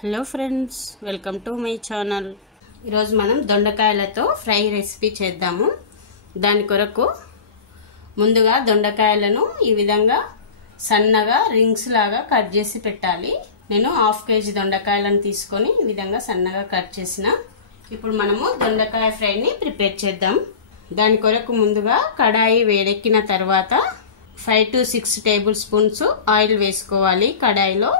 Hello friends, welcome to my channel. ఈరోజు మనం దొండకాయలతో fry recipe చేద్దాము. దాని కొరకు ముందుగా దొండకాయలను ఈ విధంగా సన్నగా రింగ్స్ లాగా కట్ చేసి పెట్టాలి. నేను 1/2 kg దొండకాయలను తీసుకొని ఈ విధంగా సన్నగా కట్ చేసిన. ఇప్పుడు మనము దొండకాయ ఫ్రైని ప్రిపేర్ చేద్దాం. దాని కొరకు ముందుగా కడాయి వేడెక్కిన తర్వాత 5 to 6 టేబుల్ స్పూన్స్ ఆయిల్ వేసుకోవాలి. కడాయిలో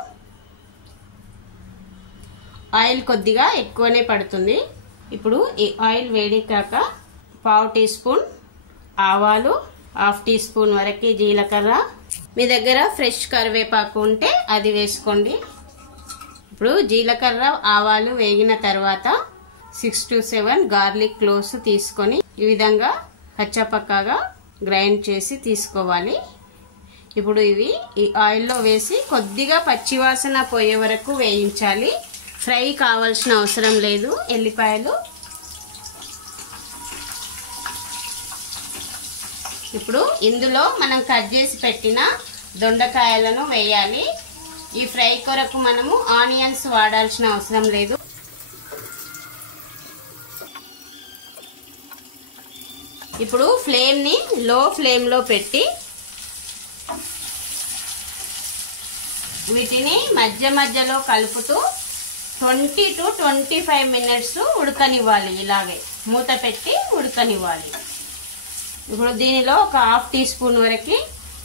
ఆయిల్ కొద్దిగా ఎక్కువనే పడుతుంది. ఇప్పుడు ఈ ఆయిల్ వేడెక్కాక 1/2 టీ స్పూన్ ఆవాలు, 1/2 టీ స్పూన్ వరకు జీలకర్ర, మీ దగ్గర ఫ్రెష్ కరివేపాకు ఉంటే అది వేసుకోండి. ఇప్పుడు జీలకర్ర ఆవాలు వేగిన తర్వాత 6 to 7 గార్లిక్ క్లోవ్స్ తీసుకొని ఈ విధంగా కచ్చాపక్కాగా గ్రైండ్ చేసి తీసుకోవాలి. ఇప్పుడు ఇవి ఈ ఆయిల్లో వేసి కొద్దిగా పచ్చివాసన పోయే వరకు వేయించాలి. ఫ్రై కావాల్సిన అవసరం లేదు. ఎల్లిపాయలు ఇప్పుడు ఇందులో మనం కట్ చేసి పెట్టిన దొండకాయలను వేయాలి. ఈ ఫ్రై కొరకు మనము ఆనియన్స్ వాడాల్సిన అవసరం లేదు. ఇప్పుడు ఫ్లేమ్ని లో ఫ్లేమ్లో పెట్టి వీటిని మధ్య మధ్యలో కలుపుతూ 20 to 25 మినిట్స్ ఉడకనివ్వాలి. ఇలాగే మూత పెట్టి ఉడకనివ్వాలి. ఇప్పుడు దీనిలో ఒక 1/2 టీ స్పూన్ వరకు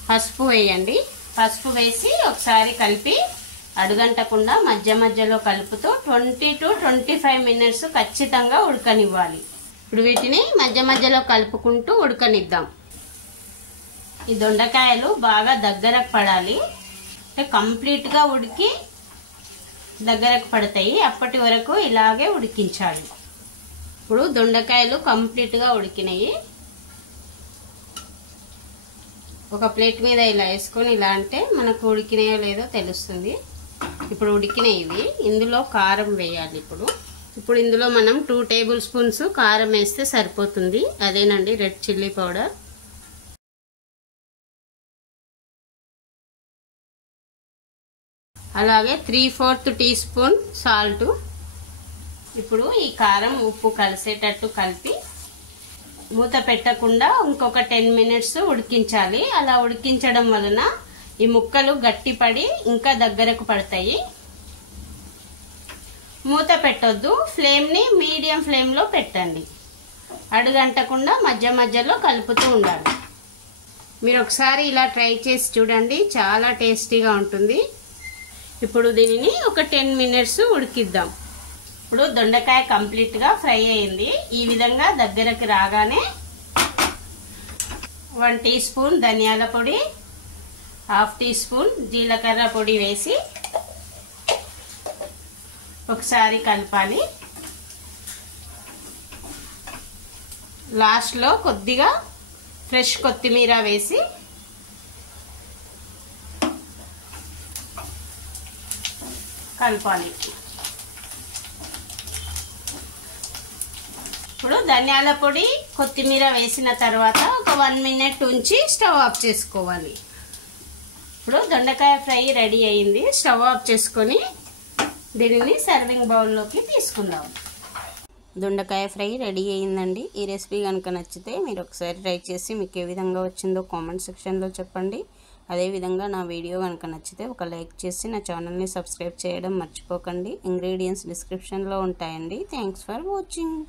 పసుపు వేయండి. పసుపు వేసి ఒకసారి కలిపి అడుగంటకుండా మధ్య మధ్యలో కలుపుతూ 20 to 25 మినిట్స్ ఖచ్చితంగా ఉడకనివ్వాలి. ఇప్పుడు వీటిని మధ్య మధ్యలో కలుపుకుంటూ ఉడకనిద్దాం. ఈ దొండకాయలు బాగా దగ్గరకు పడాలి. అంటే కంప్లీట్గా ఉడికి దగ్గరకు పడతాయి. అప్పటి వరకు ఇలాగే ఉడికించాలి. ఇప్పుడు దొండకాయలు కంప్లీట్గా ఉడికినాయి. ఒక ప్లేట్ మీద ఇలా వేసుకొని ఇలా అంటే మనకు ఉడికినాయో లేదో తెలుస్తుంది. ఇప్పుడు ఉడికినాయి ఇవి. ఇందులో కారం వేయాలి. ఇప్పుడు ఇందులో మనం 2 టేబుల్ స్పూన్స్ కారం వేస్తే సరిపోతుంది. అదేనండి రెడ్ చిల్లీ పౌడర్. అలాగే 3/4 టీ స్పూన్ సాల్ట్. ఇప్పుడు ఈ కారం ఉప్పు కలిసేటట్టు కలిపి మూత పెట్టకుండా ఇంకొక 10 మినిట్స్ ఉడికించాలి. అలా ఉడికించడం వలన ఈ ముక్కలు గట్టిపడి ఇంకా దగ్గరకు పడతాయి. మూత పెట్టొద్దు. ఫ్లేమ్ని మీడియం ఫ్లేమ్లో పెట్టండి. అడుగంటకుండా మధ్య మధ్యలో కలుపుతూ ఉండాలి. మీరు ఒకసారి ఇలా ట్రై చేసి చూడండి, చాలా టేస్టీగా ఉంటుంది. ఇప్పుడు దీనిని ఒక 10 మినిట్స్ ఉడికిద్దాం. ఇప్పుడు దొండకాయ కంప్లీట్గా ఫ్రై అయింది. ఈ విధంగా దగ్గరకు రాగానే 1 టీ స్పూన్ ధనియాల పొడి, 1/2 టీ స్పూన్ జీలకర్ర పొడి వేసి ఒకసారి కలపాలి. లాస్ట్లో కొద్దిగా ఫ్రెష్ కొత్తిమీర వేసి కలపాలి. ఇప్పుడు ధనియాల పొడి కొత్తిమీర వేసిన తర్వాత ఒక 1 మినిట్ ఉంచి స్టవ్ ఆఫ్ చేసుకోవాలి. ఇప్పుడు దొండకాయ ఫ్రై రెడీ అయింది. స్టవ్ ఆఫ్ చేసుకొని దీనిని సర్వింగ్ బౌల్లోకి తీసుకుందాం. దొండకాయ ఫ్రై రెడీ అయిందండి. ఈ రెసిపీ కనుక నచ్చితే మీరు ఒకసారి ట్రై చేసి మీకు ఏ విధంగా వచ్చిందో కామెంట్ సెక్షన్లో చెప్పండి. అదేవిధంగా నా వీడియో కనుక నచ్చితే ఒక లైక్ చేసి నా ఛానల్ని సబ్స్క్రైబ్ చేయడం మర్చిపోకండి. ఇంగ్రీడియంట్స్ డిస్క్రిప్షన్లో ఉంటాయండి. Thanks for watching.